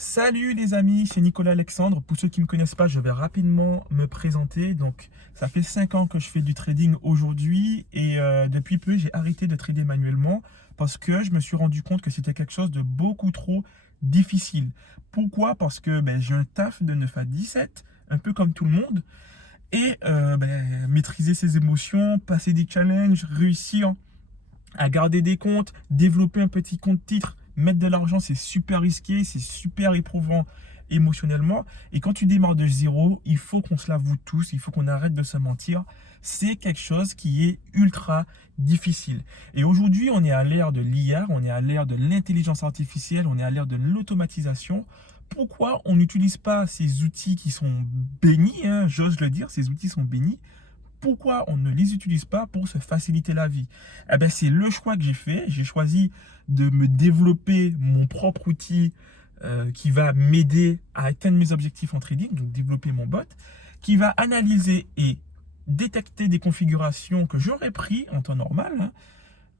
Salut les amis, c'est Nicolas Alexandre. Pour ceux qui ne me connaissent pas, je vais rapidement me présenter. Donc, ça fait 5 ans que je fais du trading aujourd'hui et depuis peu, j'ai arrêté de trader manuellement parce que je me suis rendu compte que c'était quelque chose de beaucoup trop difficile. Pourquoi? Parce que j'ai un taf de 9 à 17, un peu comme tout le monde, et maîtriser ses émotions, passer des challenges, réussir à garder des comptes, développer un petit compte titre, mettre de l'argent, c'est super risqué, c'est super éprouvant émotionnellement. Et quand tu démarres de zéro, il faut qu'on se l'avoue tous, il faut qu'on arrête de se mentir. C'est quelque chose qui est ultra difficile. Et aujourd'hui, on est à l'ère de l'IA, on est à l'ère de l'intelligence artificielle, on est à l'ère de l'automatisation. Pourquoi on n'utilise pas ces outils qui sont bénis, hein, j'ose le dire, ces outils sont bénis. Pourquoi on ne les utilise pas pour se faciliter la vie? Eh bien, c'est le choix que j'ai fait. J'ai choisi de me développer mon propre outil qui va m'aider à atteindre mes objectifs en trading, donc développer mon bot, qui va analyser et détecter des configurations que j'aurais pris en temps normal, hein,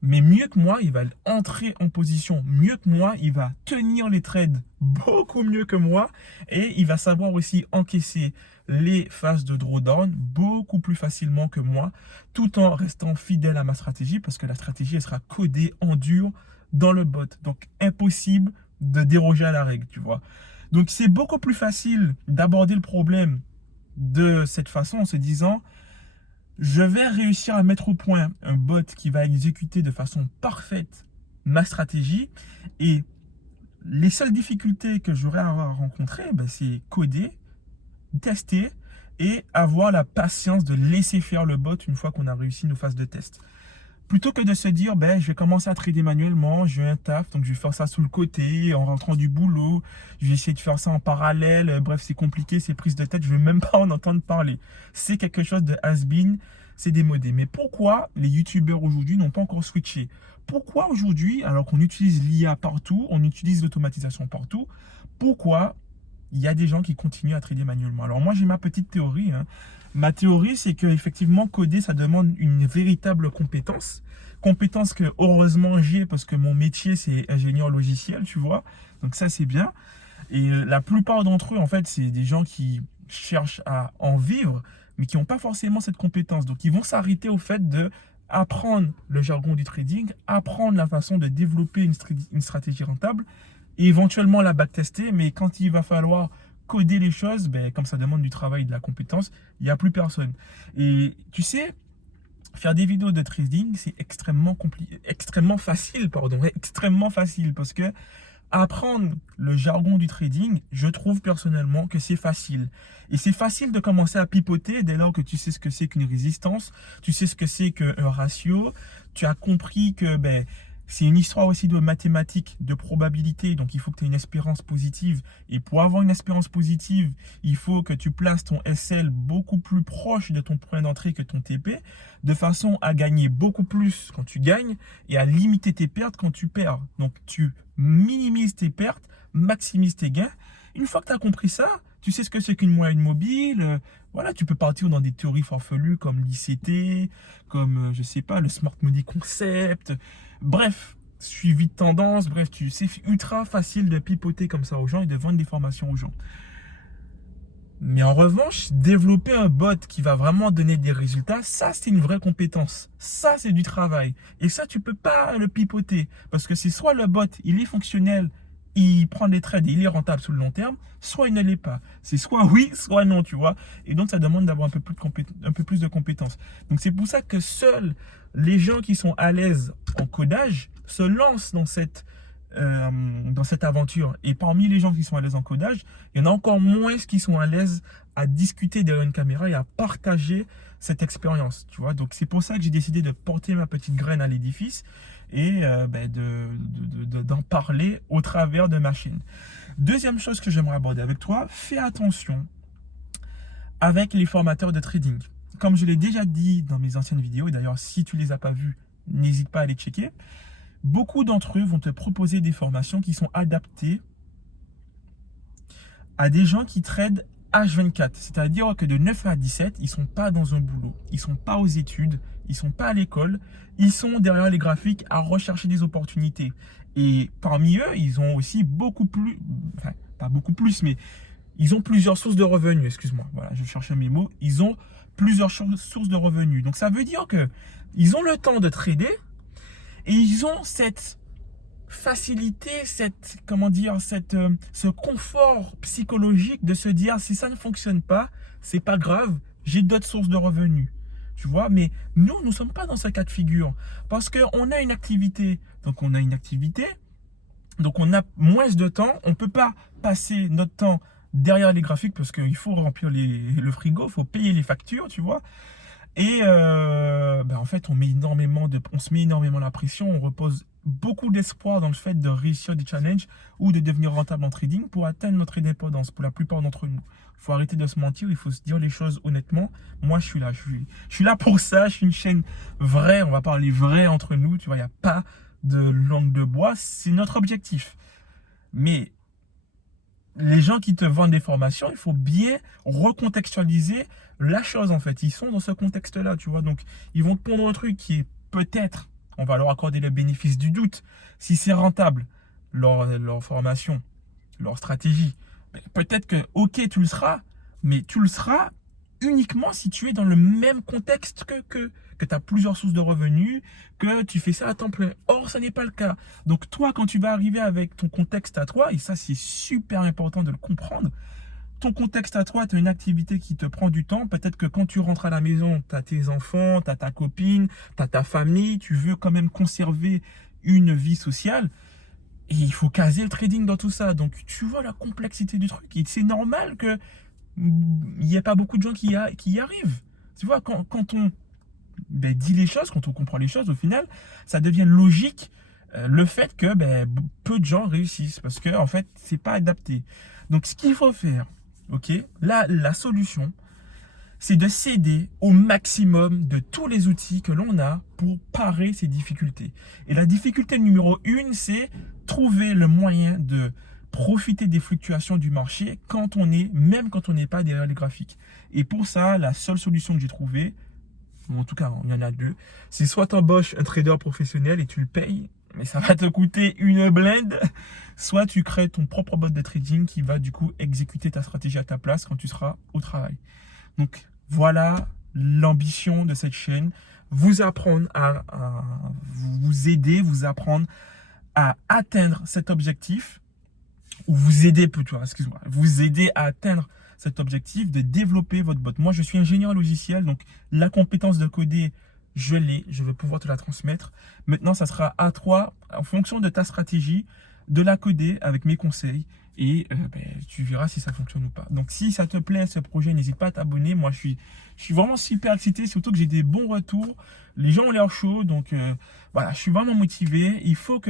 mais mieux que moi, il va entrer en position mieux que moi, il va tenir les trades beaucoup mieux que moi et il va savoir aussi encaisser les phases de drawdown beaucoup plus facilement que moi, tout en restant fidèle à ma stratégie parce que la stratégie elle sera codée en dur dans le bot. Donc impossible de déroger à la règle, tu vois. Donc c'est beaucoup plus facile d'aborder le problème de cette façon en se disant je vais réussir à mettre au point un bot qui va exécuter de façon parfaite ma stratégie et les seules difficultés que j'aurai à rencontrer, c'est coder, tester et avoir la patience de laisser faire le bot une fois qu'on a réussi nos phases de test. Plutôt que de se dire, je vais commencer à trader manuellement, j'ai un taf, donc je vais faire ça sous le côté, en rentrant du boulot, je vais essayer de faire ça en parallèle, bref, c'est compliqué, c'est prise de tête, je ne vais même pas en entendre parler. C'est quelque chose de has-been, c'est démodé. Mais pourquoi les youtubeurs aujourd'hui n'ont pas encore switché? Pourquoi aujourd'hui, alors qu'on utilise l'IA partout, on utilise l'automatisation partout, pourquoi il y a des gens qui continuent à trader manuellement? Alors moi, j'ai ma petite théorie, hein. Ma théorie, c'est que effectivement coder, ça demande une véritable compétence. Compétence que heureusement j'ai parce que mon métier, c'est ingénieur logiciel, tu vois. Donc ça, c'est bien. Et la plupart d'entre eux, en fait, c'est des gens qui cherchent à en vivre, mais qui n'ont pas forcément cette compétence. Donc ils vont s'arrêter au fait de apprendre le jargon du trading, apprendre la façon de développer une stratégie rentable et éventuellement la backtester. Mais quand il va falloir coder les choses, comme ça demande du travail et de la compétence, il n'y a plus personne. Et tu sais, faire des vidéos de trading, c'est extrêmement facile, pardon, extrêmement facile parce que apprendre le jargon du trading, je trouve personnellement que c'est facile. Et c'est facile de commencer à pipoter dès lors que tu sais ce que c'est qu'une résistance, tu sais ce que c'est qu'un ratio, tu as compris que c'est une histoire aussi de mathématiques, de probabilité. Donc, il faut que tu aies une espérance positive. Et pour avoir une espérance positive, il faut que tu places ton SL beaucoup plus proche de ton point d'entrée que ton TP, de façon à gagner beaucoup plus quand tu gagnes et à limiter tes pertes quand tu perds. Donc, tu minimises tes pertes, maximises tes gains. Une fois que tu as compris ça, tu sais ce que c'est qu'une moyenne mobile. Voilà, tu peux partir dans des théories farfelues comme l'ICT, comme, je sais pas, le Smart Money Concept. Bref, suivi de tendance, bref, c'est ultra facile de pipoter comme ça aux gens et de vendre des formations aux gens. Mais en revanche, développer un bot qui va vraiment donner des résultats, ça c'est une vraie compétence. Ça c'est du travail. Et ça tu peux pas le pipoter. Parce que c'est soit le bot, il est fonctionnel, il prend des trades et il est rentable sur le long terme, soit il ne l'est pas. C'est soit oui, soit non, tu vois. Et donc ça demande d'avoir un peu plus de compétences. Donc c'est pour ça que seuls les gens qui sont à l'aise en codage se lancent dans cette aventure. Et parmi les gens qui sont à l'aise en codage, il y en a encore moins qui sont à l'aise à discuter derrière une caméra et à partager cette expérience, tu vois. Donc c'est pour ça que j'ai décidé de porter ma petite graine à l'édifice et d'en parler au travers de ma chaîne. Deuxième chose que j'aimerais aborder avec toi, fais attention avec les formateurs de trading. Comme je l'ai déjà dit dans mes anciennes vidéos, et d'ailleurs si tu ne les as pas vues, n'hésite pas à les checker. Beaucoup d'entre eux vont te proposer des formations qui sont adaptées à des gens qui tradent H24. C'est-à-dire que de 9 à 17, ils ne sont pas dans un boulot, ils ne sont pas aux études, ils ne sont pas à l'école, ils sont derrière les graphiques à rechercher des opportunités. Et parmi eux, ils ont aussi pas beaucoup plus, mais ils ont plusieurs sources de revenus, excuse-moi. Voilà, je cherchais mes mots. Ils ont plusieurs sources de revenus. Donc, ça veut dire que ils ont le temps de trader et ils ont cette facilité, ce confort psychologique de se dire si ça ne fonctionne pas, c'est pas grave, j'ai d'autres sources de revenus. Tu vois, mais nous ne sommes pas dans ce cas de figure parce qu'on a une activité. Donc, on a moins de temps. On ne peut pas passer notre temps derrière les graphiques parce qu'il faut remplir le frigo, il faut payer les factures, tu vois. Et en fait, on se met énormément la pression, on repose beaucoup d'espoir dans le fait de réussir des challenges ou de devenir rentable en trading pour atteindre notre indépendance pour la plupart d'entre nous. Il faut arrêter de se mentir, il faut se dire les choses honnêtement. Moi, je suis là pour ça, je suis une chaîne vraie, on va parler vrai entre nous, tu vois, il n'y a pas de langue de bois, c'est notre objectif. Mais les gens qui te vendent des formations, il faut bien recontextualiser la chose en fait. Ils sont dans ce contexte-là, tu vois. Donc, ils vont te pondre un truc qui est peut-être, on va leur accorder le bénéfice du doute, si c'est rentable, leur formation, leur stratégie. Peut-être que, ok, tu le seras, mais tu le seras uniquement si tu es dans le même contexte que tu as plusieurs sources de revenus, que tu fais ça à temps plein. Or, ce n'est pas le cas. Donc, toi, quand tu vas arriver avec ton contexte à toi, et ça, c'est super important de le comprendre, ton contexte à toi, tu as une activité qui te prend du temps. Peut-être que quand tu rentres à la maison, tu as tes enfants, tu as ta copine, tu as ta famille, tu veux quand même conserver une vie sociale. Et il faut caser le trading dans tout ça. Donc, tu vois la complexité du truc. Et c'est normal que il n'y a pas beaucoup de gens qui y arrivent. Tu vois, quand on dit les choses, quand on comprend les choses, au final, ça devient logique le fait que peu de gens réussissent parce que en fait, c'est pas adapté. Donc, ce qu'il faut faire, ok, la solution, c'est de s'aider au maximum de tous les outils que l'on a pour parer ces difficultés. Et la difficulté numéro 1, c'est trouver le moyen de profiter des fluctuations du marché même quand on n'est pas derrière les graphiques. Et pour ça, la seule solution que j'ai trouvée, ou en tout cas, il y en a deux, c'est soit tu embauches un trader professionnel et tu le payes, mais ça va te coûter une blinde, soit tu crées ton propre bot de trading qui va du coup exécuter ta stratégie à ta place quand tu seras au travail. Donc, voilà l'ambition de cette chaîne, vous apprendre à vous aider, vous apprendre à atteindre cet objectif, ou vous aider plutôt, excuse-moi, vous aider à atteindre cet objectif de développer votre bot. Moi, je suis ingénieur logiciel, donc la compétence de coder, je l'ai, je vais pouvoir te la transmettre. Maintenant, ça sera à toi, en fonction de ta stratégie, de la coder avec mes conseils et tu verras si ça fonctionne ou pas. Donc, si ça te plaît, ce projet, n'hésite pas à t'abonner. Moi, je suis vraiment super excité, surtout que j'ai des bons retours. Les gens ont l'air chauds, donc voilà, je suis vraiment motivé. Il faut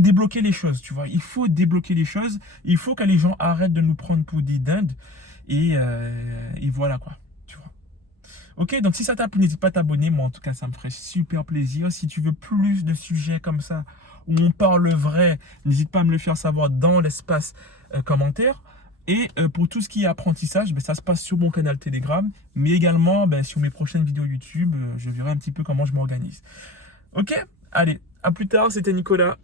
débloquer les choses, tu vois. Il faut débloquer les choses. Il faut que les gens arrêtent de nous prendre pour des dindes. Et voilà quoi, tu vois. Ok, donc si ça t'a plu, n'hésite pas à t'abonner. Moi, en tout cas, ça me ferait super plaisir. Si tu veux plus de sujets comme ça, où on parle vrai, n'hésite pas à me le faire savoir dans l'espace commentaire. Et pour tout ce qui est apprentissage, ça se passe sur mon canal Telegram, mais également sur mes prochaines vidéos YouTube, je verrai un petit peu comment je m'organise. Ok, allez, à plus tard, c'était Nicolas.